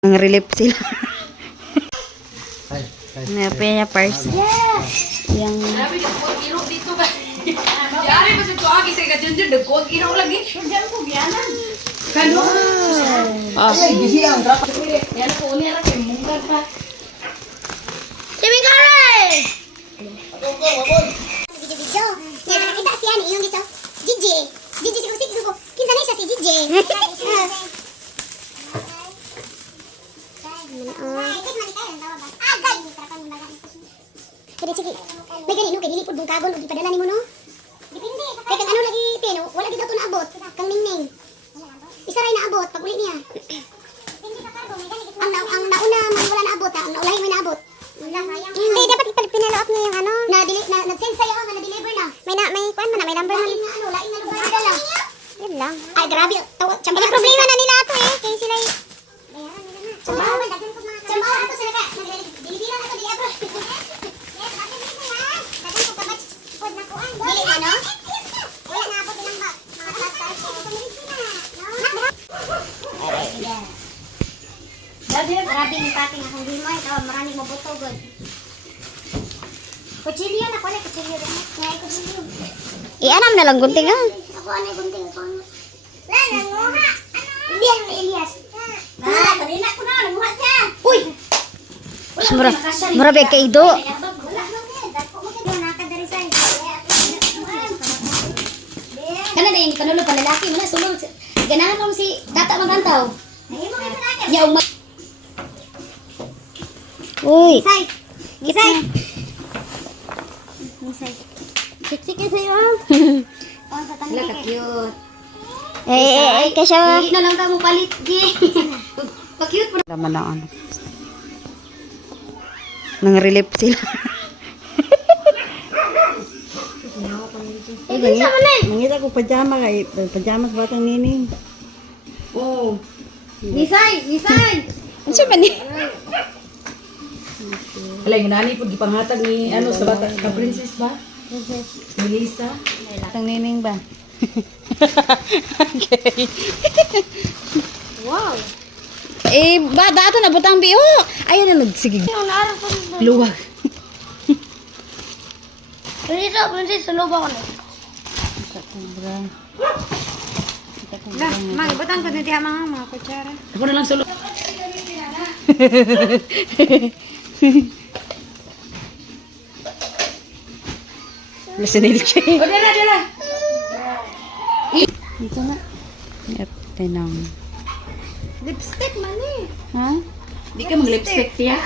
Ang relief sila. Ay. Napaya pars. Yang Grabe ka po, iro dito ba? Yari mo si Tuagi sa kajunjun, nagkuwag iro lagi. Diyan ko, biyanan. Kano? Ay, bisi ang dapat. Yan po, ulit na kayo, mungkar pa. Timingkare! Video-video. Yan, nakakita siya ni yung dito. Gigi. Gigi siguro siguro. Kinsa na siya si Gigi. Kaya sige. May gani no kay dili pud bungkagon ug ipadala nimo no. Depende. Kay kang ano lagi pino, wala gid ato naabot. Kang ningning. Isa ray naabot pag uli niya. Ang nauna man wala naabot ha. Ang naulahi may naabot. Hindi dapat pinalo up niya yung ano. Nag-send sa'yo nga na-deliver na. May kuan man na may number man. Lain na lugar dala. Yun lang. Ay grabe. May problema na nila ato eh. Kaya sila Chambaw ato sila ka. Dili-dili na to di abro. Dili ano? Wala na abot ilang bag. Grabe ni Tati nga kung di mo ikaw maraming mabutogod. Kutsilyo na pala, kutsilyo rin. Ngayon kutsilyo. ianam na lang gunting ah. Ako anay gunting ako. Lala, nguha. Elias, Elias. Kanina ko na, nguha siya. Uy. Mura ba kaido? Wala mo din. Dako mo din. Nakadari sa'yo. Kana na yung kanulo pa lalaki mo na, sulong. Ganahan mo si Tata Magantaw. Ayun mo rin sa akin. Yaw ma... Uy. Gisay. Gisay. Gisay. Siksik sa'yo ah. Oh, sa Wala ka tanig. cute. Kasi Hindi na lang ka mo palit, Gi. Pa-cute mo. laman na ano. Nang relief sila. Mangita ko pajama kay pajama sa batang nining. Oh. Nisay! Nisay! Ano siya man eh? Alay, nani po gipanghatag ni ano sa bata ka princess ba? Princess Melissa. Ang nining ba? Wow. Ba dato na butang biho. Ayun na nagsigig. Luwag. Princess, suluba ko na. Mang ibutang ko niti mga kutsara. Ako na lang solo. Listen ilche. O, dala, dala. Ito na. Tinang. Lipstick man eh. Ha? Di ka mag-lipstick, tiya.